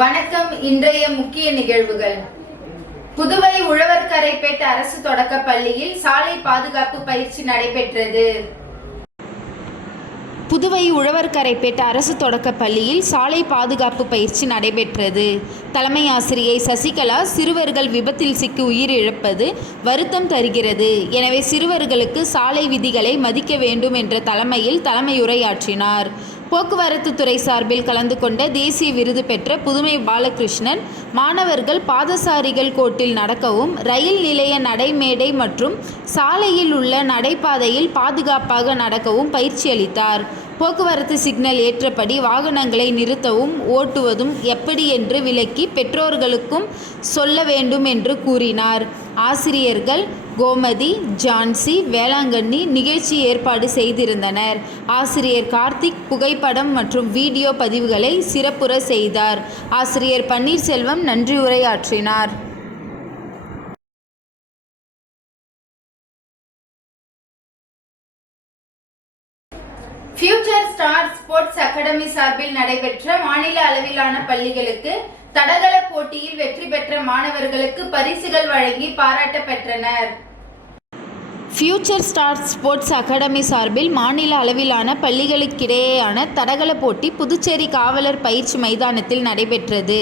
வணக்கம். இன்றைய முக்கிய நிகழ்வுகள். புதுவை உழவர்கரைப்பேட் அரசு தொடக்கப் பள்ளியில் சாலை பாதுகாப்பு பயிற்சி நடைபெற்றது. புதுவை உழவர்கரைப்பேட் அரசு தொடக்கப் பள்ளியில் சாலை பாதுகாப்பு பயிற்சி நடைபெற்றது. தலைமை ஆசிரியை சசிகலா, சிறுவர்கள் விபத்தில் சிக்கி உயிரிழப்பது வருத்தம் தருகிறது. எனவே சிறுவர்களுக்கு சாலை விதிகளை மதிக்க வேண்டும் என்ற தலைமையுரையாற்றினார். போக்குவரத்து துறை சார்பில் கலந்து கொண்ட தேசிய விருது பெற்ற புதுமை பாலகிருஷ்ணன், மாணவர்கள் பாதசாரிகள் கோட்டில் நடக்கவும், ரயில் நிலைய நடைமேடை மற்றும் சாலையில் உள்ள நடைபாதையில் பாதுகாப்பாக நடக்கவும் பயிற்சி அளித்தார். போக்குவரத்து சிக்னல் ஏற்றபடி வாகனங்களை நிறுத்தவும் ஓட்டுவதும் எப்படி என்று விளக்கி பெற்றோர்களுக்கும் சொல்ல வேண்டும் என்று கூறினார். ஆசிரியர்கள் கோமதி, ஜான்சி, வேளாங்கண்ணி நிகழ்ச்சி ஏற்பாடு செய்திருந்தனர். ஆசிரியர் கார்த்திக் புகைப்படம் மற்றும் வீடியோ பதிவுகளை சிறப்புற செய்தார். ஆசிரியர் பன்னீர்செல்வம் நன்றி உரையாற்றினார். ஃபியூச்சர் ஸ்டார் ஸ்போர்ட்ஸ் அகாடமி சார்பில் நடைபெற்ற மாநில அளவிலான பள்ளிகளுக்கு தடகள போட்டியில் வெற்றி பெற்ற மாணவர்களுக்கு பரிசுகள் வழங்கி பாராட்ட பெற்றனர். ஃபியூச்சர் ஸ்டார் ஸ்போர்ட்ஸ் அகாடமி சார்பில் மாநில அளவிலான பள்ளிகளுக்கிடையேயான தடகள போட்டி புதுச்சேரி காவலர் பயிற்சி மைதானத்தில் நடைபெற்றது.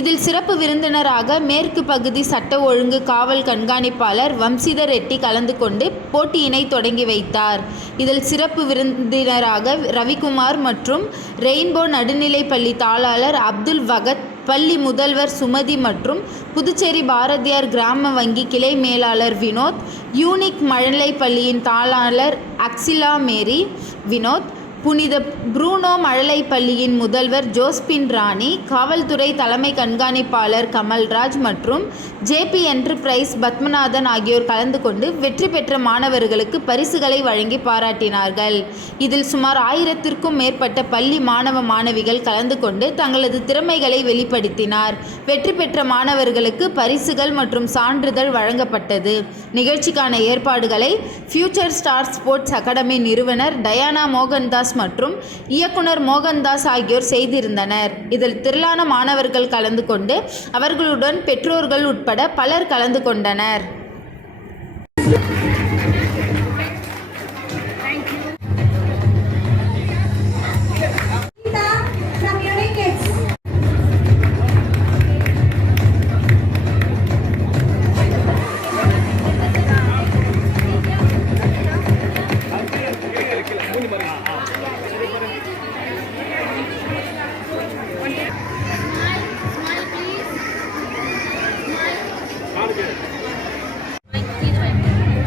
இதில் சிறப்பு விருந்தினராக மேற்கு பகுதி சட்ட ஒழுங்கு காவல் கண்காணிப்பாளர் வம்சிதர் ரெட்டி கலந்து கொண்டு போட்டியினை தொடங்கி வைத்தார். இதில் சிறப்பு விருந்தினராக ரவிக்குமார் மற்றும் ரெயின்போ நடுநிலைப்பள்ளி தாளாளர் அப்துல் வகத், பள்ளி முதல்வர் சுமதி மற்றும் புதுச்சேரி பாரதியார் கிராம வங்கி கிளை மேலாளர் வினோத், யூனிக் மழலை பள்ளியின் தாளாளர் அக்சிலா மேரி வினோத், புனித புரூனோ மழலை பள்ளியின் முதல்வர் ஜோஸ்பின் ராணி, காவல்துறை தலைமை கண்காணிப்பாளர் கமல்ராஜ் மற்றும் ஜேபி என்டர்பிரைஸ் பத்மநாதன் ஆகியோர் கலந்து கொண்டு வெற்றி பெற்ற மாணவர்களுக்கு பரிசுகளை வழங்கி பாராட்டினார்கள். இதில் சுமார் 1000க்கும் மேற்பட்ட பள்ளி மாணவ மாணவிகள் கலந்து கொண்டு தங்களது திறமைகளை வெளிப்படுத்தினார். வெற்றி பெற்ற மாணவர்களுக்கு பரிசுகள் மற்றும் சான்றிதழ் வழங்கப்பட்டது. நிகழ்ச்சிக்கான ஏற்பாடுகளை ஃபியூச்சர் ஸ்டார் ஸ்போர்ட்ஸ் அகாடமி நிறுவனர் டயானா மோகன்தாஸ் மற்றும் இயக்குனர் மோகன்தாஸ் ஆகியோர் செய்திருந்தனர். இதில் திரளான மாணவர்கள் கலந்து கொண்டு அவர்களுடன் பெற்றோர்கள் உட்பட பலர் கலந்து கொண்டனர்.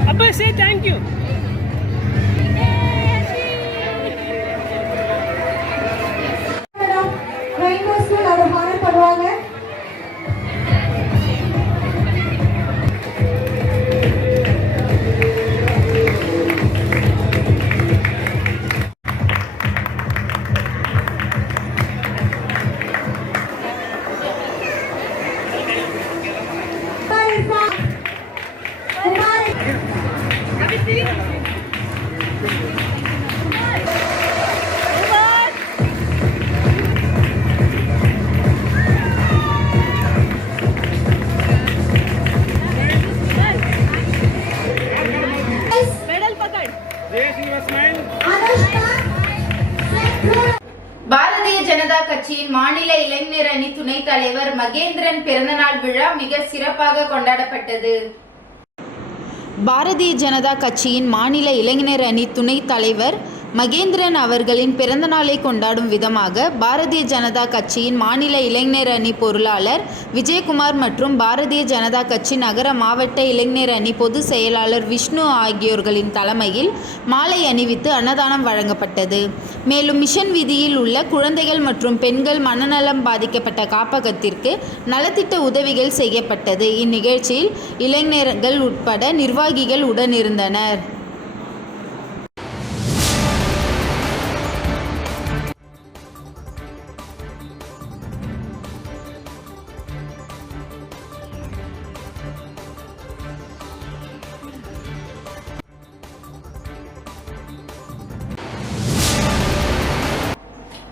Abba, say thank you. Rainbow School அவர் ஹானர் பண்ணுவாங்க. பாரதிய ஜனதா கட்சியின் மாநில இளைஞர் அணி துணைத் தலைவர் மகேந்திரன் பிறந்தநாள் விழா மிக சிறப்பாக கொண்டாடப்பட்டது. பாரதிய ஜனதா கட்சியின் மாநில இளைஞர் அணி துணைத் தலைவர் மகேந்திரன் அவர்களின் பிறந்தநாளை கொண்டாடும் விதமாக பாரதிய ஜனதா கட்சியின் மாநில இளைஞர் அணி பொருளாளர் விஜயகுமார் மற்றும் பாரதிய ஜனதா கட்சி நகர மாவட்ட இளைஞர் அணி பொதுச் செயலாளர் விஷ்ணு ஆகியோர்களின் தலைமையில் மாலை அணிவித்து அன்னதானம் வழங்கப்பட்டது. மேலும் மிஷன் வீதியில் உள்ள குழந்தைகள் மற்றும் பெண்கள் மனநலம் பாதிக்கப்பட்ட காப்பகத்திற்கு நலத்திட்ட உதவிகள் செய்யப்பட்டது. இந்நிகழ்ச்சியில் இளைஞர்கள் உட்பட நிர்வாகிகள் உடனிருந்தனர்.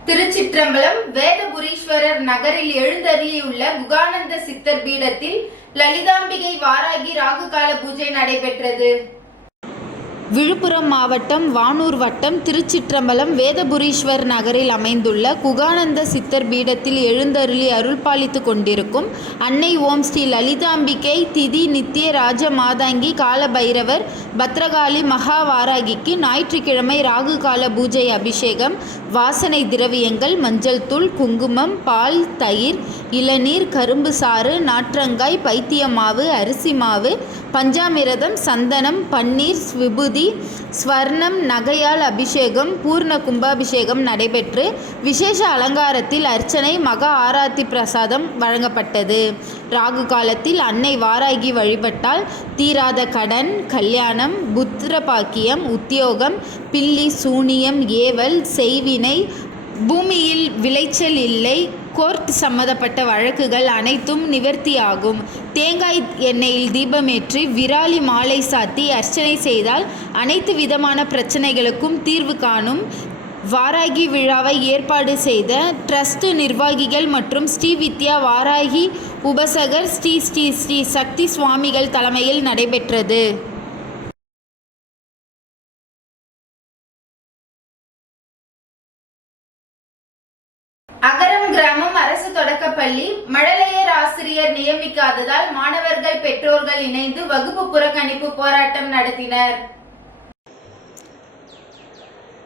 திருச்சிற்றம்பலம் வேதபுரி வேதபுரீஸ்வரர் நகரில் எழுந்தருளியுள்ள குகானந்த சித்தர் பீடத்தில் லலிதாம்பிகை வாராகி ராகுகால பூஜை நடைபெற்றது. விழுப்புரம் மாவட்டம் வானூர் வட்டம் திருச்சிற்றம்பலம் வேதபுரீஸ்வர் நகரில் அமைந்துள்ள குகானந்த சித்தர் பீடத்தில் எழுந்தருளி அருள்பாலித்து கொண்டிருக்கும் அன்னை ஓம் ஸ்ரீ லலிதாம்பிகை திதி நித்திய ராஜ மாதாங்கி கால பைரவர் பத்ரகாளி மகாவாராகிக்கு ஞாயிற்றுக்கிழமை ராகு கால பூஜை அபிஷேகம், வாசனை திரவியங்கள், மஞ்சள் தூள், குங்குமம், பால், தயிர், இளநீர், கரும்பு சாறு, நாற்றங்காய், பைத்திய மாவு, அரிசி மாவு, பஞ்சாமிரதம், சந்தனம், பன்னீர், விபூதி, ஸ்வர்ணம், நகையால் அபிஷேகம், பூர்ண கும்பாபிஷேகம் நடைபெற்று விசேஷ அலங்காரத்தில் அர்ச்சனை, மகா ஆராத்தி பிரசாதம் வழங்கப்பட்டது. ராகு காலத்தில் அன்னை வாராகி வழிபட்டால் தீராத கடன், கல்யாணம், புத்திர பாக்கியம், உத்தியோகம், பில்லி சூனியம், ஏவல், செய்வினை, பூமியில் விளைச்சல் இல்லை, கோர்ட் சம்பந்தப்பட்ட வழக்குகள் அனைத்தும் நிவர்த்தியாகும். தேங்காய் எண்ணெயில் தீபமேற்றி விராலி மாலை சாத்தி அர்ச்சனை செய்தால் அனைத்து விதமான பிரச்சனைகளுக்கும் தீர்வு காணும். வாராகி விழாவை ஏற்பாடு செய்த ட்ரஸ்ட் நிர்வாகிகள் மற்றும் ஸ்ரீவித்யா வாராகி உபசகர் ஸ்ரீ ஸ்ரீ ஸ்ரீ சக்தி சுவாமிகள் தலைமையில் நடைபெற்றது. அகரம் கிராமம் அரசு தொடக்கப்பள்ளி மழலையர் ஆசிரியர் நியமிக்காததால் மாணவர்கள் பெற்றோர்கள் இணைந்து வகுப்பு புறக்கணிப்பு போராட்டம் நடத்தினர்.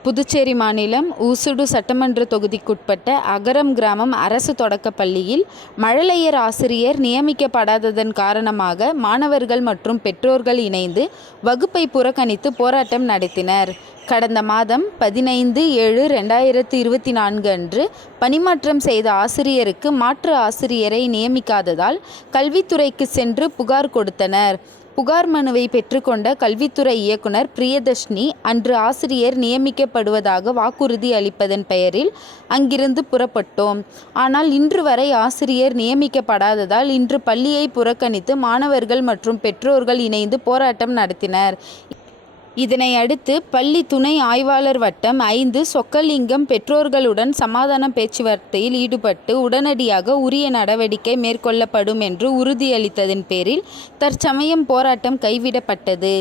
புதுச்சேரி மாநிலம் ஊசுடு சட்டமன்ற தொகுதிக்குட்பட்ட அகரம் கிராமம் அரசு தொடக்கப்பள்ளியில் மழலையர் ஆசிரியர் நியமிக்கப்படாததன் காரணமாக மாணவர்கள் மற்றும் பெற்றோர்கள் இணைந்து வகுப்பை புறக்கணித்து போராட்டம் நடத்தினர். கடந்த மாதம் 15/7/2024 அன்று பணிமாற்றம் செய்த ஆசிரியருக்கு மாற்று ஆசிரியரை நியமிக்காததால் கல்வித்துறைக்கு சென்று புகார் கொடுத்தனர். புகார் மனுவை பெற்றுக்கொண்ட கல்வித்துறை இயக்குனர் பிரியதர்ஷினி அன்று ஆசிரியர் நியமிக்கப்படுவதாக வாக்குறுதி அளிப்பதன் பெயரில் அங்கிருந்து புறப்பட்டோம். ஆனால் இன்று வரை ஆசிரியர் நியமிக்கப்படாததால் இன்று பள்ளியை புறக்கணித்து மாணவர்கள் மற்றும் பெற்றோர்கள் இணைந்து போராட்டம் நடத்தினர். இதனை அடுத்து பள்ளி துணை ஆய்வாளர் வட்டம் 5 சொக்கலிங்கம் பெற்றோர்களுடன் சமாதான பேச்சுவார்த்தையில் ஈடுபட்டு உடனடியாக உரிய நடவடிக்கை மேற்கொள்ளப்படும் என்று உறுதியளித்ததன் பேரில் தற்சமயம் போராட்டம் கைவிடப்பட்டது.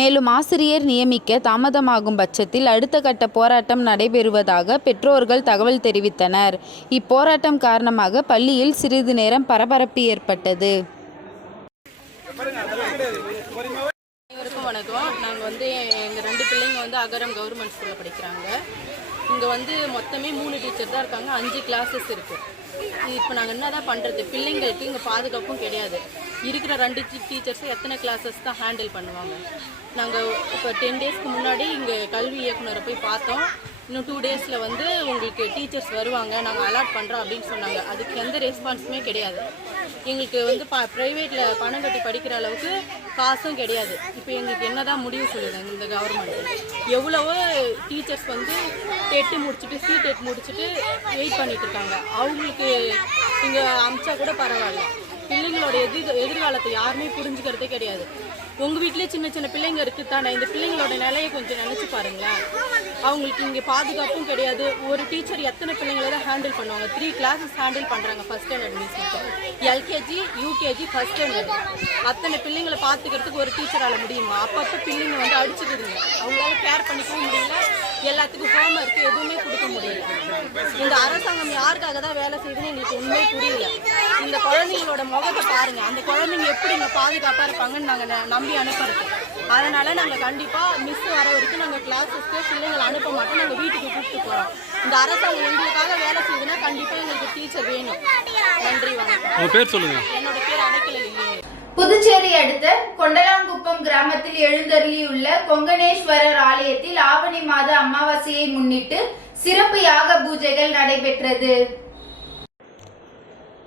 மேலும் ஆசிரியர் நியமிக்க தாமதமாகும் பட்சத்தில் அடுத்த கட்ட போராட்டம் நடைபெறுவதாக பெற்றோர்கள் தகவல் தெரிவித்தனர். இப்போராட்டம் காரணமாக பள்ளியில் சிறிது நேரம் பரபரப்பு ஏற்பட்டது. வணக்கம். நாங்கள் எங்கள் 2 பிள்ளைங்க அகரம் கவர்மெண்ட் ஸ்கூலில் படிக்கிறாங்க. இங்கே மொத்தமே 3 டீச்சர் தான் இருக்காங்க. 5 கிளாஸஸ் இருக்குது. இப்போ நாங்கள் என்ன தான் பண்ணுறது? பிள்ளைங்களுக்கு இங்கே பாதுகாப்பும் கிடையாது. இருக்கிற 2 டீச்சர்ஸும் எத்தனை கிளாஸஸ் தான் ஹேண்டில் பண்ணுவாங்க? நாங்கள் இப்போ 10 டேஸ்க்கு முன்னாடி இங்கே கல்வி இயக்குனரை போய் பார்த்தோம். இன்னும் 2 டேஸில் உங்களுக்கு டீச்சர்ஸ் வருவாங்க, நாங்கள் அலாட் பண்ணுறோம் அப்படின்னு சொன்னாங்க. அதுக்கு எந்த ரெஸ்பான்ஸுமே கிடையாது. எங்களுக்கு ப்ரைவேட்டில் பணம் கட்டி படிக்கிற அளவுக்கு காசும் கிடையாது. இப்போ எங்களுக்கு என்ன தான் முடிவு சொல்லுதுங்க இந்த கவர்மெண்ட்? எவ்வளவோ டீச்சர்ஸ் டெட்டு முடிச்சுட்டு சிடெட் முடிச்சுட்டு வெயிட் பண்ணிட்டு இருக்காங்க. அவங்களுக்கு இங்கே அமிச்சா கூட பரவாயில்ல. பிள்ளைங்களோட எதிர்காலத்தை யாருமே புரிஞ்சுக்கிறதே கிடையாது. உங்கள் வீட்டிலே சின்ன சின்ன பிள்ளைங்க இருக்குது தானே, இந்த பிள்ளைங்களோட நிலையை கொஞ்சம் நினச்சி பாருங்களேன். அவங்களுக்கு இங்கே பாதுகாப்பும் கிடையாது. ஒரு டீச்சர் எத்தனை பிள்ளைங்களை தான் ஹேண்டில் பண்ணுவாங்க? 3 கிளாஸஸ் ஹேண்டில் பண்ணுறாங்க. First standard miss, LKG, UKG, first standard. அத்தனை பிள்ளைங்களை பார்த்துக்கிறதுக்கு ஒரு டீச்சரால் முடியுமா? அப்பப்போ பிள்ளைங்க அடிச்சுக்குதுங்க. அவங்களால கேர் பண்ணிக்கவும் முடியல. எல்லாத்துக்கும் ஹோம் ஒர்க் எதுவுமே கொடுக்க முடியல. இந்த அரசாங்கம் யாருக்காக தான் வேலை செய்யுதுன்னு எங்களுக்கு ஒன்றுமே புரியல. இந்த குழந்தைங்களோட முகத்தை பாருங்கள். அந்த குழந்தைங்க எப்படி இங்கே பாதுகாப்பாக இருப்பாங்கன்னு நாங்கள் நம்பி அனுப்புறது. அதனால் நாங்கள் கண்டிப்பாக மிஸ் வர வரைக்கும் நாங்கள் கிளாஸஸ்க்கு பிள்ளைங்களை அனுப்ப மாட்டோம். நாங்கள் வீட்டுக்கு கூப்பிட்டு போகிறோம். இந்த அரசாங்கம் எங்களுக்காக வேலை செய்யுதுன்னா கண்டிப்பாக எங்களுக்கு டீச்சர் வேணும். நன்றி, வணக்கம். பேர் சொல்லுங்கள். என்னோட பேர் அடைக்கல. புதுச்சேரி அடுத்த கொண்டலாங்குப்பம் கிராமத்தில் எழுந்தருளியுள்ள கொங்கணேஸ்வரர் ஆலயத்தில் ஆவணி மாத அமாவாசையை முன்னிட்டு சிறப்பு யாக பூஜைகள் நடைபெற்றது.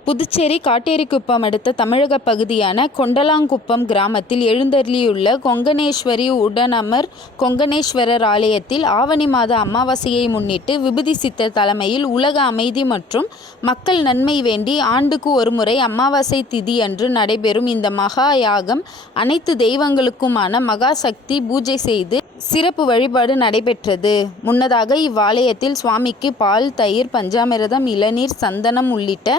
புதுச்சேரி காட்டேரிக்குப்பம் அடுத்த தமிழக பகுதியான கொண்டலாங்குப்பம் கிராமத்தில் எழுந்தருளியுள்ள கொங்கணேஸ்வரி உடனமர் கொங்கணேஸ்வரர் ஆலயத்தில் ஆவணி மாத அமாவாசையை முன்னிட்டு விபூதி சித்தர் தலைமையில் உலக அமைதி மற்றும் மக்கள் நன்மை வேண்டி ஆண்டுக்கு ஒருமுறை அமாவாசை திதி அன்று நடைபெறும் இந்த மகா யாகம் அனைத்து தெய்வங்களுக்குமான மகா சக்தி பூஜை செய்து சிறப்பு வழிபாடு நடைபெற்றது. முன்னதாக இவ்வாலயத்தில் சுவாமிக்கு பால், தயிர், பஞ்சாமிர்தம், இளநீர், சந்தனம் உள்ளிட்ட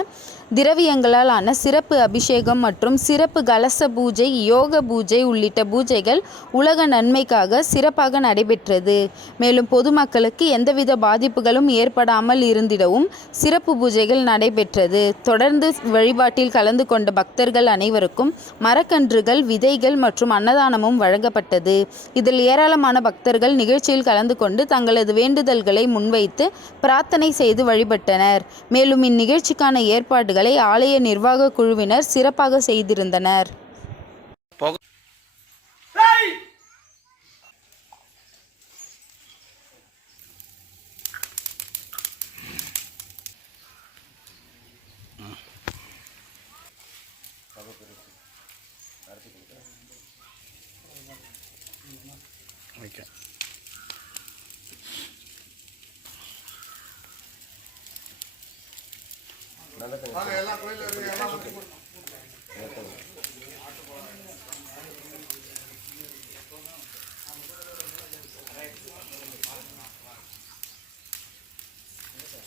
திரவியங்களால் ஆன சிறப்பு அபிஷேகம் மற்றும் சிறப்பு கலச பூஜை, யோக பூஜை உள்ளிட்ட பூஜைகள் உலக நன்மைக்காக சிறப்பாக நடைபெற்றது. மேலும் பொதுமக்களுக்கு எந்தவித பாதிப்புகளும் ஏற்படாமல் இருந்திடவும் சிறப்பு பூஜைகள் நடைபெற்றது. தொடர்ந்து வழிபாட்டில் கலந்து கொண்ட பக்தர்கள் அனைவருக்கும் மரக்கன்றுகள், விதைகள் மற்றும் அன்னதானமும் வழங்கப்பட்டது. இதில் ஏராளமான பக்தர்கள் நிகழ்ச்சியில் கலந்து கொண்டு தங்களது வேண்டுதல்களை முன்வைத்து பிரார்த்தனை செய்து வழிபட்டனர். மேலும் இந்நிகழ்ச்சிக்கான ஏற்பாடுகளை ஆலய நிர்வாக குழுவினர் சிறப்பாக செய்திருந்தனர்.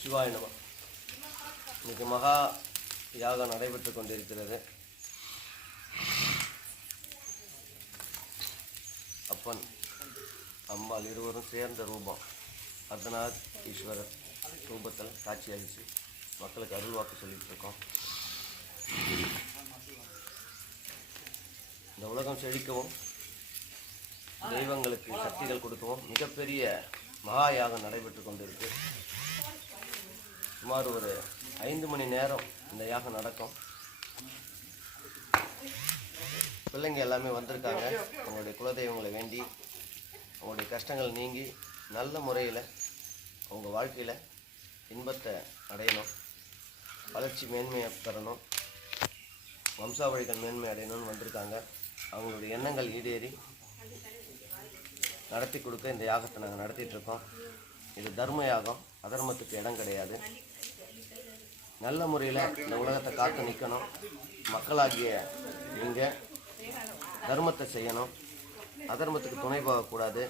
சிவாய நம. இன்னைக்கு மகா யாகம் நடைபெற்று கொண்டிருக்கிறது. அப்பன் அம்பாள் இருவரும் சேர்ந்த ரூபம் அர்த்தநாத் ஈஸ்வரர் ரூபத்தில் காட்சி அளித்து மக்களுக்கு அருள் வாக்கு சொல்லிட்டு இருக்கோம். இந்த உலகம் செழிக்கவும் தெய்வங்களுக்கு சக்திகள் கொடுக்கவும் மிகப்பெரிய மகா யாகம் நடைபெற்று கொண்டிருக்கு. சுமார் ஒரு 5 மணி நேரம் இந்த யாகம் நடக்கும். பிள்ளைங்க எல்லாமே வந்திருக்காங்க. உங்களுடைய குலதெய்வங்களை வேண்டி உங்களுடைய கஷ்டங்கள் நீங்கி நல்ல முறையில் உங்கள் வாழ்க்கையில் இன்பத்தை அடையணும், வளர்ச்சி மேன்மையை பெறணும், வம்சாவழிகள் மேன்மை அடையணும்னு வந்திருக்காங்க. அவங்களுடைய எண்ணங்கள் ஈடேறி நடத்தி கொடுக்க இந்த யாகத்தை நாங்கள் நடத்திட்டுருக்கோம். இது தர்ம யாகம், அதர்மத்துக்கு இடம் கிடையாது. நல்ல முறையில் இந்த உலகத்தை காத்து நிற்கணும். மக்களாகிய நீங்கள் தர்மத்தை செய்யணும், அதர்மத்துக்கு துணை போகக்கூடாது.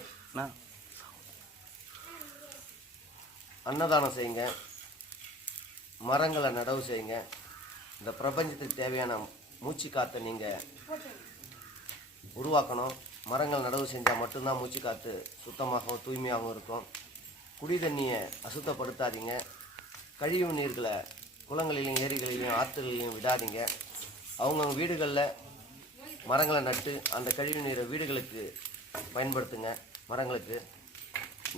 அன்னதானம் செய்யுங்க, மரங்களை நடவு செய்யுங்க. இந்த பிரபஞ்சத்துக்கு தேவையான மூச்சு காற்றை நீங்கள் உருவாக்கணும். மரங்கள் நடவு செஞ்சால் மட்டும்தான் மூச்சு காற்று சுத்தமாகவும் தூய்மையாகவும் இருக்கும். குடி தண்ணியை அசுத்தப்படுத்தாதீங்க. கழிவு நீர்களை குளங்களிலையும் ஏரிகளிலையும் ஆற்றுகளிலையும் விடாதீங்க. அவங்கவுங்க வீடுகளில் மரங்களை நட்டு அந்த கழிவு நீரை வீடுகளுக்கு பயன்படுத்துங்க. மரங்களுக்கு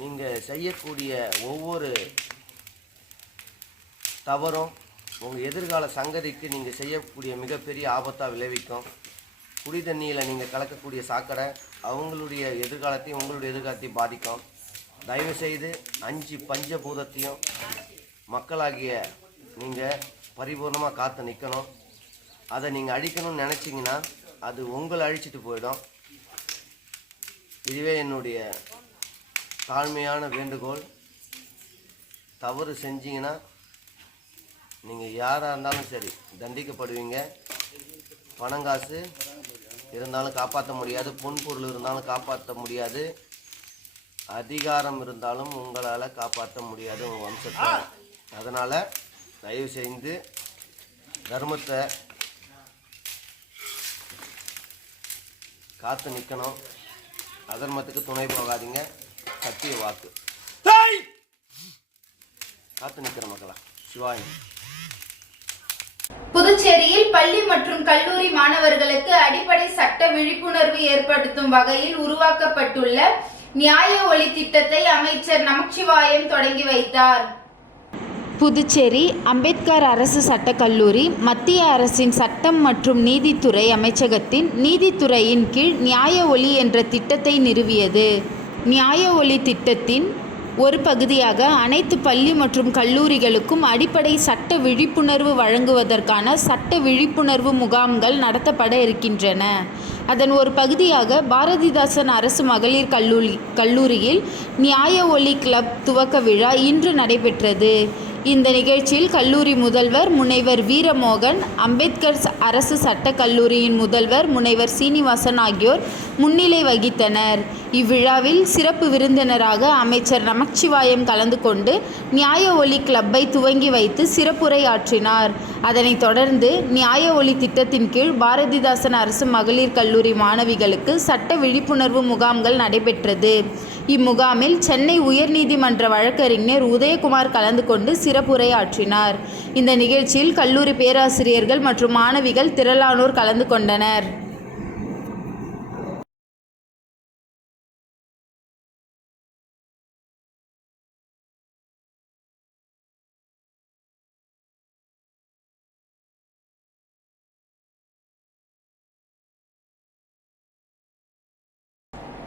நீங்கள் செய்யக்கூடிய ஒவ்வொரு தவறும் உங்கள் எதிர்கால சங்கதிக்கு நீங்கள் செய்யக்கூடிய மிகப்பெரிய ஆபத்தாக விளைவிக்கும். குடி தண்ணியில் நீங்கள் கலக்கக்கூடிய சாக்கடை அவங்களுடைய எதிர்காலத்தையும் உங்களுடைய எதிர்காலத்தையும் பாதிக்கும். தயவுசெய்து 5 பஞ்சபூதத்தையும் மக்களாகிய நீங்கள் பரிபூர்ணமாக காத்து நிற்கணும். அதை நீங்கள் அழிக்கணும்னு நினச்சிங்கன்னா அது உங்களை அழிச்சிட்டு போயிடும். இதுவே என்னுடைய தாழ்மையான வேண்டுகோள். தவறு செஞ்சீங்கன்னா நீங்கள் யாராக இருந்தாலும் சரி தண்டிக்கப்படுவீங்க. பணங்காசு இருந்தாலும் காப்பாற்ற முடியாது, பொன்பொருள் இருந்தாலும் காப்பாற்ற முடியாது, அதிகாரம் இருந்தாலும் உங்களால் காப்பாற்ற முடியாது உங்கள் வம்சத்தை. அதனால் தயவு செய்து தர்மத்தை காத்து நிற்கணும். அதர்மத்துக்கு துணை போகாதீங்க. சத்திய வாக்கு காத்து நிற்கிற மக்களா. சிவாய். புதுச்சேரியில் பள்ளி மற்றும் கல்லூரி மாணவர்களுக்கு அடிப்படை சட்ட விழிப்புணர்வு ஏற்படுத்தும் வகையில் உருவாக்கப்பட்டுள்ள நியாய ஒளி திட்டத்தை அமைச்சர் நமச்சிவாயம் தொடங்கி வைத்தார். புதுச்சேரி அம்பேத்கர் அரசு சட்டக்கல்லூரி மத்திய அரசின் சட்டம் மற்றும் நீதித்துறை அமைச்சகத்தின் நீதித்துறையின் கீழ் நியாய ஒளி என்ற திட்டத்தை நிறுவியது. நியாய ஒளி திட்டத்தின் ஒரு பகுதியாக அனைத்து பள்ளி மற்றும் கல்லூரிகளுக்கும் அடிப்படை சட்ட விழிப்புணர்வு வழங்குவதற்கான சட்ட விழிப்புணர்வு முகாம்கள் நடத்தப்பட இருக்கின்றன. அதன் ஒரு பகுதியாக பாரதிதாசன் அரசு மகளிர் கல்லூரியில் நியாய ஒளி கிளப் துவக்க விழா இன்று நடைபெற்றது. இந்த நிகழ்ச்சியில் கல்லூரி முதல்வர் முனைவர் வீரமோகன், அம்பேத்கர் அரசு சட்டக் கல்லூரியின் முதல்வர் முனைவர் சீனிவாசன் ஆகியோர் முன்னிலை வகித்தனர். இவ்விழாவில் சிறப்பு விருந்தினராக அமைச்சர் நமச்சிவாயம் கலந்து கொண்டு நியாய ஒளி கிளப்பை துவங்கி வைத்து சிறப்புரை ஆற்றினார். அதனைத் தொடர்ந்து நியாய ஒளி திட்டத்தின் கீழ் பாரதிதாசன் அரசு மகளிர் கல்லூரி மாணவிகளுக்கு சட்ட விழிப்புணர்வு முகாம்கள் நடைபெற்றது. இம்முகாமில் சென்னை உயர்நீதிமன்ற வழக்கறிஞர் உதயகுமார் கலந்து கொண்டு சிறப்புரை ஆற்றினார். இந்த நிகழ்ச்சியில் கல்லூரி பேராசிரியர்கள் மற்றும் மாணவிகள் திரளானோர் கலந்து கொண்டனர்.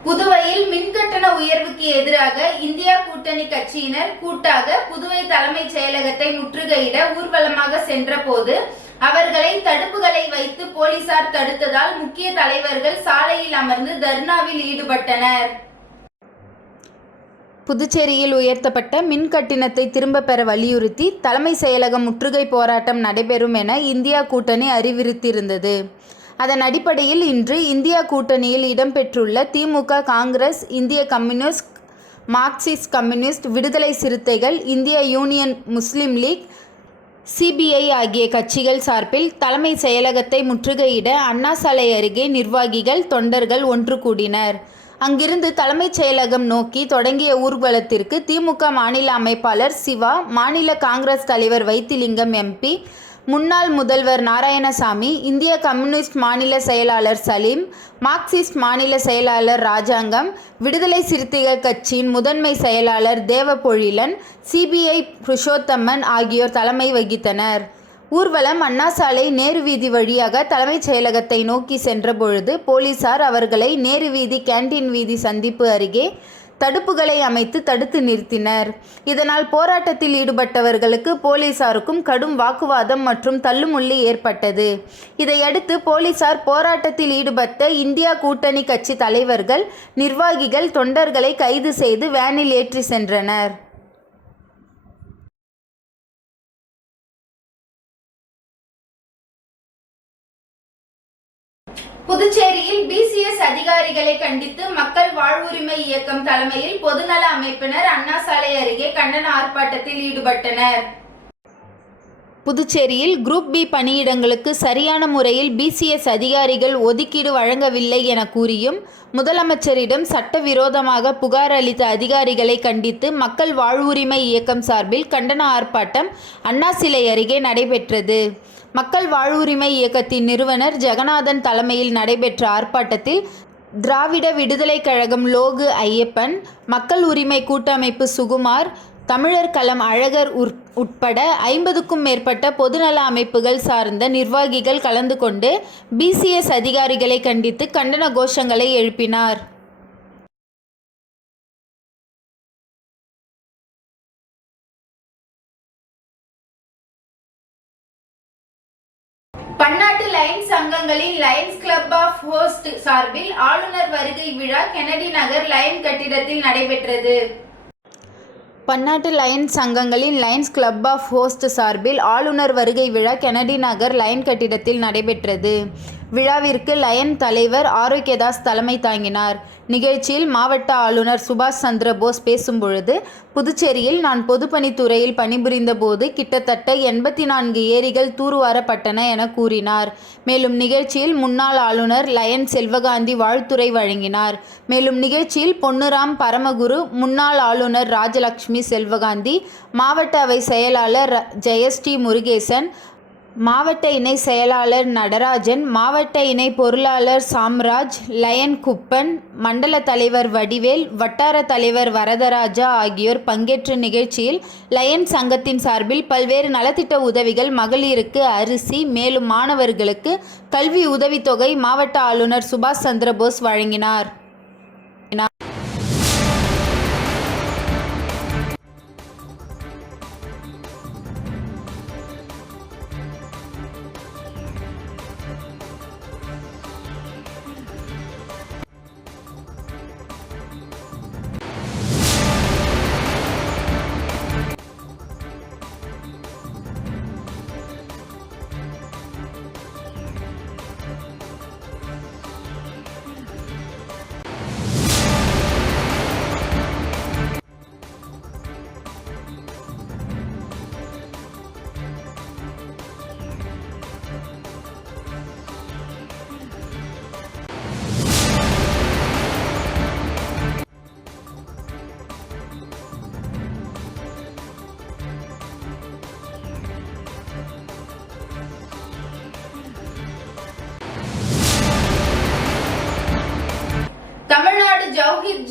புதுவையில் மின்கட்டண உயர்வுக்கு எதிராக இந்தியா கூட்டணி கட்சியினர் கூட்டாக புதுவை தலைமைச் செயலகத்தை முற்றுகையிட ஊர்வலமாக சென்றபோது அவர்களை தடுப்புகளை வைத்து போலீசார் தடுத்ததால் முக்கிய தலைவர்கள் சாலையில் அமர்ந்து தர்ணாவில் ஈடுபட்டனர். புதுச்சேரியில் உயர்த்தப்பட்ட மின் கட்டணத்தை திரும்ப பெற வலியுறுத்தி தலைமை செயலகம் முற்றுகை போராட்டம் நடைபெறும் என இந்தியா கூட்டணி அறிவித்திருந்தது. அதன் அடிப்படையில் இன்று இந்தியா கூட்டணியில் இடம்பெற்றுள்ள திமுக, காங்கிரஸ், இந்திய கம்யூனிஸ்ட், மார்க்சிஸ்ட் கம்யூனிஸ்ட், விடுதலை சிறுத்தைகள், இந்திய யூனியன் முஸ்லீம் லீக், சிபிஐ ஆகிய கட்சிகள் சார்பில் தலைமை செயலகத்தை முற்றுகையிட அண்ணா சாலை அருகே நிர்வாகிகள், தொண்டர்கள் ஒன்று கூடினர். அங்கிருந்து தலைமைச் செயலகம் நோக்கி தொடங்கிய ஊர்வலத்திற்கு திமுக மாநில அமைப்பாளர் சிவா, மாநில காங்கிரஸ் தலைவர் வைத்திலிங்கம் எம்பி, முன்னாள் முதல்வர் நாராயணசாமி, இந்திய கம்யூனிஸ்ட் மாநில செயலாளர் சலீம், மார்க்சிஸ்ட் மாநில செயலாளர் ராஜாங்கம், விடுதலை சிறுத்தைகள் கட்சியின் முதன்மை செயலாளர் தேவபொழிலன், சிபிஐ புருஷோத்தமன் ஆகியோர் தலைமை வகித்தனர். ஊர்வலம் அண்ணா சாலை நேரு வீதி வழியாக தலைமைச் செயலகத்தை நோக்கி சென்றபொழுது போலீசார் அவர்களை நேரு வீதி, கேண்டீன் வீதி சந்திப்பு அருகே தடுப்புகளை அமைத்து தடுத்து நிறுத்தினர். இதனால் போராட்டத்தில் ஈடுபட்டவர்களுக்கு போலீசாருக்கும் கடும் வாக்குவாதம் மற்றும் தள்ளுமுள்ளு ஏற்பட்டது. இதையடுத்து போலீசார் போராட்டத்தில் ஈடுபட்ட இந்தியா கூட்டணி கட்சி தலைவர்கள், நிர்வாகிகள், தொண்டர்களை கைது செய்து வேனில் ஏற்றி சென்றனர். புதுச்சேரியில் பிசிஎஸ் அதிகாரிகளை கண்டித்து மக்கள் வாழ்வுரிமை இயக்கம் தலைமையில் பொதுநல அமைப்பினர் அண்ணா சாலை அருகே கண்டன ஆர்ப்பாட்டத்தில் ஈடுபட்டனர். புதுச்சேரியில் குரூப் பி பணியிடங்களுக்கு சரியான முறையில் பிசிஎஸ் அதிகாரிகள் ஒதுக்கீடு வழங்கவில்லை என கூறியும் முதலமைச்சரிடம் சட்டவிரோதமாக புகார் அளித்த அதிகாரிகளை கண்டித்து மக்கள் வாழ்வுரிமை இயக்கம் சார்பில் கண்டன ஆர்ப்பாட்டம் அண்ணா சிலை அருகே நடைபெற்றது. மக்கள் வாழ்வுரிமை இயக்கத்தின் நிறுவனர் ஜெகநாதன் தலைமையில் நடைபெற்ற ஆர்ப்பாட்டத்தில் திராவிட விடுதலை கழகம் லோகு ஐயப்பன், மக்கள் உரிமை கூட்டமைப்பு சுகுமார், தமிழர் களம் அழகர் உட்பட 50க்கும் மேற்பட்ட பொதுநல அமைப்புகள் சார்ந்த நிர்வாகிகள் கலந்து கொண்டு பிசிஎஸ் அதிகாரிகளை கண்டித்து கண்டன கோஷங்களை எழுப்பினார். பன்னாட்டு லயன்ஸ் சங்கங்களின் லயன்ஸ் கிளப் ஆஃப் ஹோஸ்ட் சார்பில் ஆளுநர் வருகை விழா கெனடி நகர் லயன் கட்டிடத்தில் நடைபெற்றது. பன்னாட்டு லயன்ஸ் சங்கங்களின் லயன்ஸ் கிளப் ஆஃப் ஹோஸ்ட் சார்பில் ஆளுநர் வருகை விழா கெனடி நகர் லயன் கட்டிடத்தில் நடைபெற்றது. விழாவிற்கு லயன் தலைவர் ஆரோக்கியதாஸ் தலைமை தாங்கினார். நிகழ்ச்சியில் மாவட்ட ஆளுநர் சுபாஷ் சந்திர போஸ் பேசும்பொழுது, புதுச்சேரியில் நான் பொதுப்பணித்துறையில் பணிபுரிந்த போது கிட்டத்தட்ட 84 ஏரிகள் தூர்வாரப்பட்டன என கூறினார். மேலும் நிகழ்ச்சியில் முன்னாள் ஆளுநர் லயன் செல்வகாந்தி வாழ்த்துரை வழங்கினார். மேலும் நிகழ்ச்சியில் பொன்னுராம் பரமகுரு, முன்னாள் ஆளுநர் ராஜலட்சுமி செல்வகாந்தி, மாவட்ட அவை செயலாளர் ஜெயஸ்ரீ முருகேசன், மாவட்ட இணை செயலாளர் நடராஜன், மாவட்ட இணை பொருளாளர் சாம்ராஜ், லயன் குப்பன், மண்டல தலைவர் வடிவேல், வட்டார தலைவர் வரதராஜா ஆகியோர் பங்கேற்ற நிகழ்ச்சியில் லயன் சங்கத்தின் சார்பில் பல்வேறு நலத்திட்ட உதவிகள், மகளிருக்கு அரிசி, மேலும் மாணவர்களுக்கு கல்வி உதவித்தொகை மாவட்ட ஆளுநர் சுபாஷ் சந்திரபோஸ் வழங்கினார்.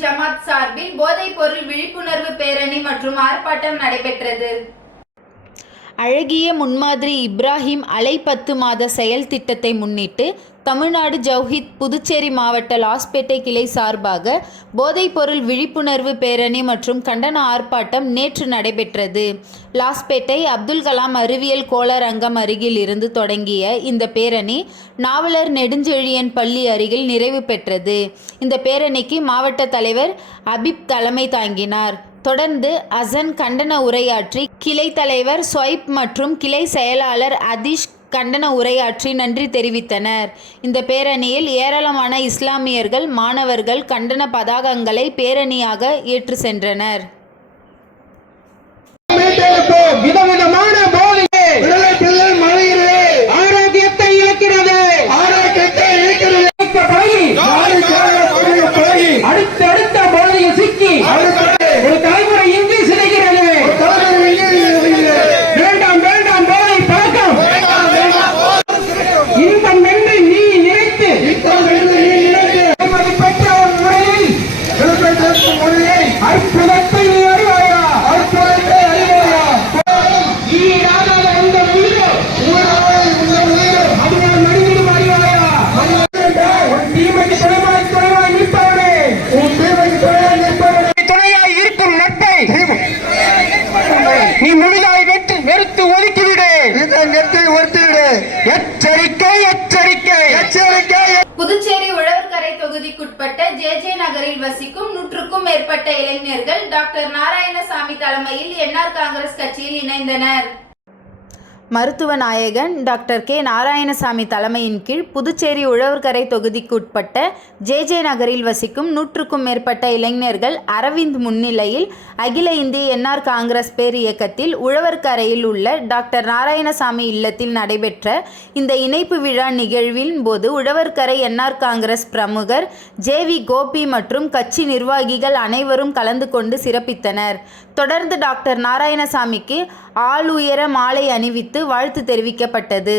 ஜமாத் சார்பில் போதைப் பொருள் விழிப்புணர்வு பேரணி மற்றும் ஆர்ப்பாட்டம் நடைபெற்றது. அழகிய முன்மாதிரி இப்ராஹிம் அலை 10 மாத செயல் திட்டத்தை முன்னிட்டு தமிழ்நாடு ஜவ்ஹீத் புதுச்சேரி மாவட்ட லாஸ்பேட்டை கிளை சார்பாக போதைப்பொருள் விழிப்புணர்வு பேரணி மற்றும் கண்டன ஆர்ப்பாட்டம் நேற்று நடைபெற்றது. லாஸ்பேட்டை அப்துல் கலாம் அறிவியல் கோளரங்கம் அருகில் இருந்து தொடங்கிய இந்த பேரணி நாவலர் நெடுஞ்செழியன் பள்ளி அருகில் நிறைவு பெற்றது. இந்த பேரணிக்கு மாவட்ட தலைவர் அபிப் தலைமை தாங்கினார். தொடர்ந்து அசன் கண்டன உரையாற்றி கிளை தலைவர் ஸ்வைப் மற்றும் கிளை செயலாளர் அதீஷ் கண்டன உரையாற்றி நன்றி தெரிவித்தனர். இந்த பேரணியில் ஏராளமான இஸ்லாமியர்கள் மாணவர்கள் கண்டன பதாகங்களை பேரணியாக ஏற்று சென்றனர். விதவிதமான ஆரோக்கியத்தை இழக்கிறது, அடுத்தடுத்த போதையில் சிக்கி ஒரு தலைமுறை இன்றி சிதைகிறது. வேண்டாம் வேண்டாம் போதை பழக்கம். இன்பம் என்று நீ நினைத்து பெற்ற ஒரு முறையில் அற்புதத்தை நீ அறிவாயா? ஈடாத இந்த அதனால் மனிதனும் அறிவாயா? உன் தீமைக்கு துணைவாய் நிற்பவனே, துணையாய் இருக்கும் நட்பை நீ முழுதாய் வெறுத்து ஒதுக்கிவிடு. எச்சரிக்கை எச்சரிக்கை எச்சரிக்கை. புதுச்சேரி உழவர்கரை தொகுதிக்குட்பட்ட ஜே நகரில் வசிக்கும் 100க்கும் மேற்பட்ட இளைஞர்கள் டாக்டர் நாராயணசாமி தலைமையில் என்ஆர் காங்கிரஸ் கட்சியில் இணைந்தனர். மருத்துவ நாயகன் டாக்டர் கே நாராயணசாமி தலைமையின் கீழ் புதுச்சேரி உழவர்கரை தொகுதிக்குட்பட்ட ஜே நகரில் வசிக்கும் 100க்கும் மேற்பட்ட இளைஞர்கள் அரவிந்த் முன்னிலையில் அகில இந்திய என்ஆர் காங்கிரஸ் பேர் இயக்கத்தில் உழவர்கரையில் உள்ள டாக்டர் நாராயணசாமி இல்லத்தில் நடைபெற்ற இந்த இணைப்பு விழா நிகழ்வின் போது உழவர்கரை என்ஆர் காங்கிரஸ் பிரமுகர் ஜே.வி. கோபி மற்றும் கட்சி நிர்வாகிகள் அனைவரும் கலந்து கொண்டு சிறப்பித்தனர். தொடர்ந்து டாக்டர் நாராயணசாமிக்கு ஆளுயர மாலை அணிவித்து வாழ்த்து தெரிவிக்கப்பட்டது.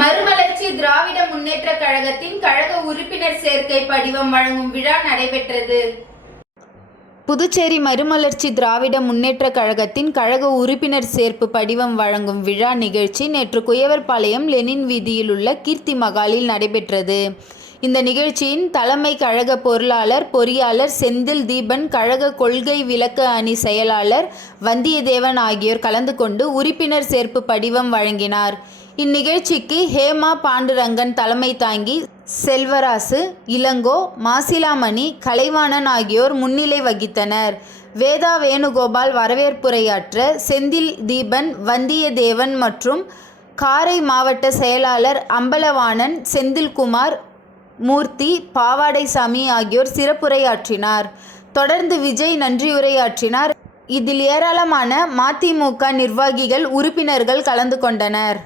மறுமலர்ச்சி திராவிட முன்னேற்ற கழகத்தின் கழக உறுப்பினர் சேர்க்கை படிவம் வழங்கும் விழா நடைபெற்றது. புதுச்சேரி மறுமலர்ச்சி திராவிட முன்னேற்ற கழகத்தின் கழக உறுப்பினர் சேர்ப்பு படிவம் வழங்கும் விழா நிகழ்ச்சி நேற்று குயவர்பாளையம் லெனின் வீதியில் உள்ள கீர்த்தி மகாலில் நடைபெற்றது. இந்த நிகழ்ச்சியின் தலைமை கழக பொறியாளர் செந்தில் தீபன், கழக கொள்கை விளக்க அணி செயலாளர் வந்தியத்தேவன் ஆகியோர் கலந்து கொண்டு உறுப்பினர் சேர்ப்பு படிவம் வழங்கினார். இந்நிகழ்ச்சிக்கு ஹேமா பாண்டுரங்கன் தலைமை தாங்கி செல்வராசு, இளங்கோ, மாசிலாமணி, கலைவாணன் ஆகியோர் முன்னிலை வகித்தனர். வேதா வேணுகோபால் வரவேற்புரையாற்ற செந்தில் தீபன், வந்தியத்தேவன் மற்றும் காரை மாவட்ட செயலாளர் அம்பலவாணன், செந்தில்குமார், மூர்த்தி, பாவாடைசாமி ஆகியோர் சிறப்புரையாற்றினார். தொடர்ந்து விஜய் நன்றியுரையாற்றினார். இதில் ஏராளமான மதிமுக நிர்வாகிகள், உறுப்பினர்கள் கலந்து கொண்டனர்.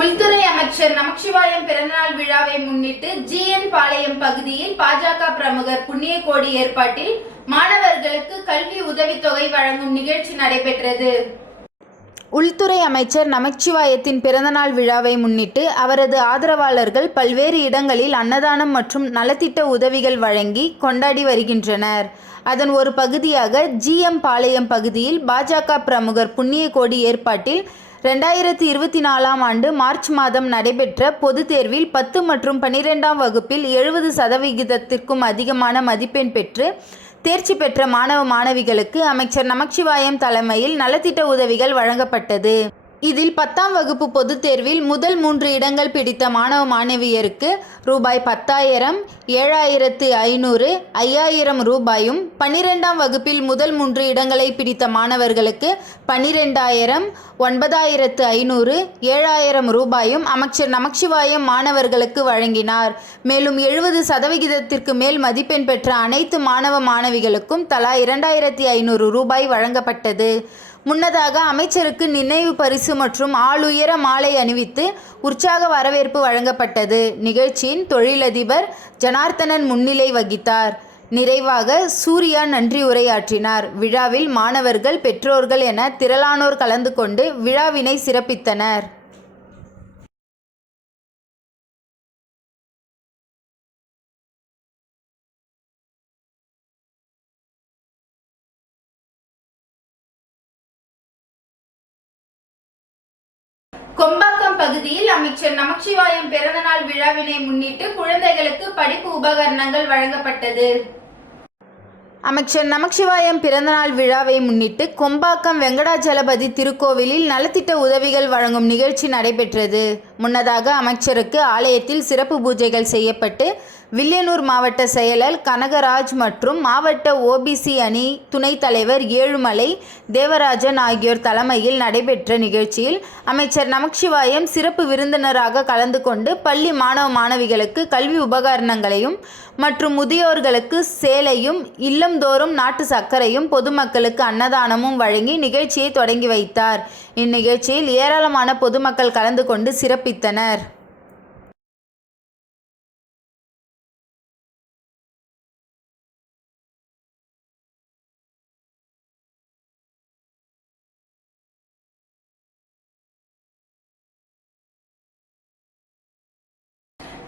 உள்துறை அமைச்சர் நமச்சிவாயம் பிறந்தநாள் விழாவை முன்னிட்டு ஜி.என். பாளையம் பகுதியில் பாஜக பிரமுகர் புண்ணியகோடி ஏற்பாட்டில் மாணவர்களுக்கு கல்வி உதவித்தொகை வழங்கும் நிகழ்ச்சி நடைபெற்றது. உள்துறை அமைச்சர் நமச்சிவாயத்தின் பிறந்தநாள் விழாவை முன்னிட்டு அவரது ஆதரவாளர்கள் பல்வேறு இடங்களில் அன்னதானம் மற்றும் நலத்திட்ட உதவிகள் வழங்கி கொண்டாடி வருகின்றனர். அதன் ஒரு பகுதியாக ஜி.எம். பாளையம் பகுதியில் பாஜக பிரமுகர் புண்ணியகோடி ஏற்பாட்டில் 2024ஆம் ஆண்டு மார்ச் மாதம் நடைபெற்ற பொதுத் தேர்வில் 10 மற்றும் 12ஆம் வகுப்பில் 70% அதிகமான மதிப்பெண் பெற்று தேர்ச்சி பெற்ற மாணவ மாணவிகளுக்கு அமைச்சர் நமச்சிவாயம் தலைமையில் நலத்திட்ட உதவிகள் வழங்கப்பட்டது. இதில் 10ஆம் வகுப்பு பொதுத் தேர்வில் முதல் 3 இடங்கள் பிடித்த மாணவ மாணவியருக்கு ரூபாய் 10,000, 7,500, 5,000 ரூபாயும், 12ஆம் வகுப்பில் முதல் 3 இடங்களை பிடித்த மாணவர்களுக்கு 12,000, 9,500, 7,000 ரூபாயும் அமைச்சர் நமச்சிவாயம் மாணவர்களுக்கு வழங்கினார். மேலும் 70% மேல் மதிப்பெண் பெற்ற அனைத்து மாணவ மாணவிகளுக்கும் தலா 2,500 ரூபாய் வழங்கப்பட்டது. முன்னதாக அமைச்சருக்கு நினைவு பரிசு மற்றும் ஆளுயர மாலை அணிவித்து உற்சாக வரவேற்பு வழங்கப்பட்டது. நிகழ்ச்சியின் தொழிலதிபர் ஜனார்த்தனன் முன்னிலை வகித்தார். நிறைவாக சூர்யா நன்றி உரையாற்றினார். விழாவில் மாணவர்கள், பெற்றோர்கள் என திரளானோர் கலந்து கொண்டு விழாவினை சிறப்பித்தனர். கொம்பாக்கம் பகுதியில் அமைச்சர் நமச்சிவாயம் பிறந்தநாள் விழாவினை முன்னிட்டு குழந்தைகளுக்கு படிப்பு உபகரணங்கள் வழங்கப்பட்டது. அமைச்சர் நமச்சிவாயம் பிறந்தநாள் விழாவை முன்னிட்டு கொம்பாக்கம் வெங்கடாஜலபதி திருக்கோவிலில் நலத்திட்ட உதவிகள் வழங்கும் நிகழ்ச்சி நடைபெற்றது. முன்னதாக அமைச்சருக்கு ஆலயத்தில் சிறப்பு பூஜைகள் செய்யப்பட்டு வில்லியனூர் மாவட்ட செயலர் கனகராஜ் மற்றும் மாவட்ட OBC அணி துணைத் தலைவர் ஏழுமலை தேவராஜன் ஆகியோர் தலைமையில் நடைபெற்ற நிகழ்ச்சியில் அமைச்சர் நமச்சிவாயம் சிறப்பு விருந்தினராக கலந்து கொண்டு பள்ளி மாணவ மாணவிகளுக்கு கல்வி உபகரணங்களையும் மற்றும் முதியோர்களுக்கு சேலையும், இல்லந்தோறும் நாட்டு சர்க்கரையும், பொதுமக்களுக்கு அன்னதானமும் வழங்கி நிகழ்ச்சியை தொடங்கி வைத்தார். இந்நிகழ்ச்சியில் ஏராளமான பொதுமக்கள் கலந்து கொண்டு சிறப்பித்தனர்.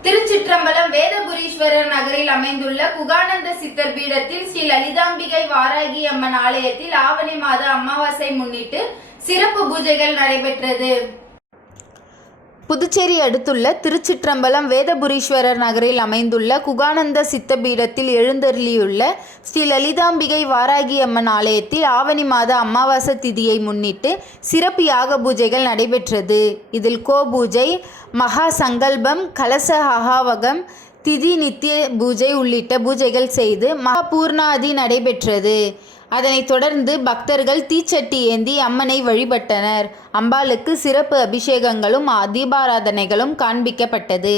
திருச்சிற்றம்பலம் வேதபுரீஸ்வரர் நகரில் அமைந்துள்ள குகானந்த சித்தர் பீடத்தில் ஸ்ரீ லலிதாம்பிகை வாராகி அம்மன் ஆலயத்தில் ஆவணி மாத அமாவாசை முன்னிட்டு சிறப்பு பூஜைகள் நடைபெற்றது. புதுச்சேரி அடுத்துள்ள திருச்சிற்றம்பலம் வேதபுரீஸ்வரர் நகரில் அமைந்துள்ள குகானந்த சித்த பீடத்தில் எழுந்தருளியுள்ள ஸ்ரீ லலிதாம்பிகை வாராகி அம்மன் ஆலயத்தில் ஆவணி மாத அமாவாசை திதியை முன்னிட்டு சிறப்பு யாக பூஜைகள் நடைபெற்றது. இதில் பூஜை, மகா சங்கல்பம், கலச அகாவகம், திதி நித்திய பூஜை உள்ளிட்ட பூஜைகள் செய்து மகா பூர்ணாதி நடைபெற்றது. அதனைத் தொடர்ந்து பக்தர்கள் தீச்சட்டி ஏந்தி அம்மனை வழிபட்டனர். அம்பாளுக்கு சிறப்பு அபிஷேகங்களும் தீபாராதனைகளும் காண்பிக்கப்பட்டது.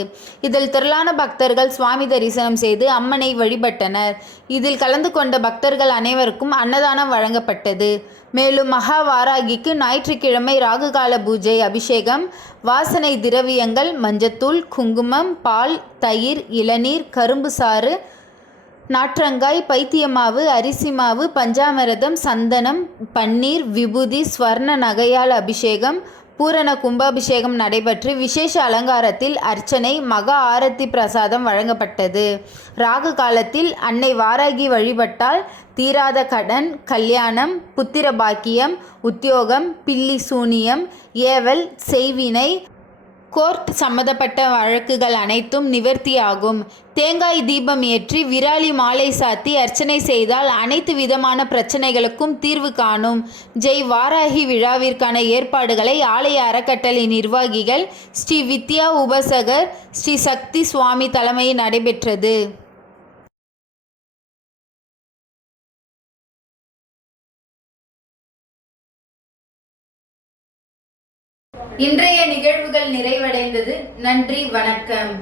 இதில் திரளான பக்தர்கள் சுவாமி தரிசனம் செய்து அம்மனை வழிபட்டனர். இதில் கலந்து கொண்ட பக்தர்கள் அனைவருக்கும் அன்னதானம் வழங்கப்பட்டது. மேலும் மகா வாராகிக்கு ஞாயிற்றுக்கிழமை ராகுகால பூஜை, அபிஷேகம், வாசனை திரவியங்கள், மஞ்சத்தூள், குங்குமம், பால், தயிர், இளநீர், கரும்பு சாறு, நாற்றங்காய், பைத்தியமாவு, அரிசி மாவு, பஞ்சாமிரதம், சந்தனம், பன்னீர், விபூதி, ஸ்வர்ண நகையால் அபிஷேகம், பூரண கும்பாபிஷேகம் நடைபெற்று விசேஷ அலங்காரத்தில் அர்ச்சனை, மகா ஆரத்தி பிரசாதம் வழங்கப்பட்டது. ராகு காலத்தில் அன்னை வாராகி வழிபட்டால் தீராத கடன், கல்யாணம், புத்திர பாக்கியம், உத்தியோகம், பில்லி சூனியம், ஏவல், செய்வினை, கோர்ட் சம்பந்தப்பட்ட வழக்குகள் அனைத்தும் நிவர்த்தியாகும். தேங்காய் தீபம் ஏற்றி விராலி மாலை சாத்தி அர்ச்சனை செய்தால் அனைத்து விதமான பிரச்சனைகளுக்கும் தீர்வு காணும். ஜெய் வாராகி விழாவிற்கான ஏற்பாடுகளை ஆலய அறக்கட்டளை நிர்வாகிகள் ஸ்ரீ வித்யா உபசகர் ஸ்ரீ சக்தி சுவாமி தலைமையில் நடைபெற்றது. இன்றைய நிகழ்வுகள் நிறைவடைந்தது. நன்றி, வணக்கம்.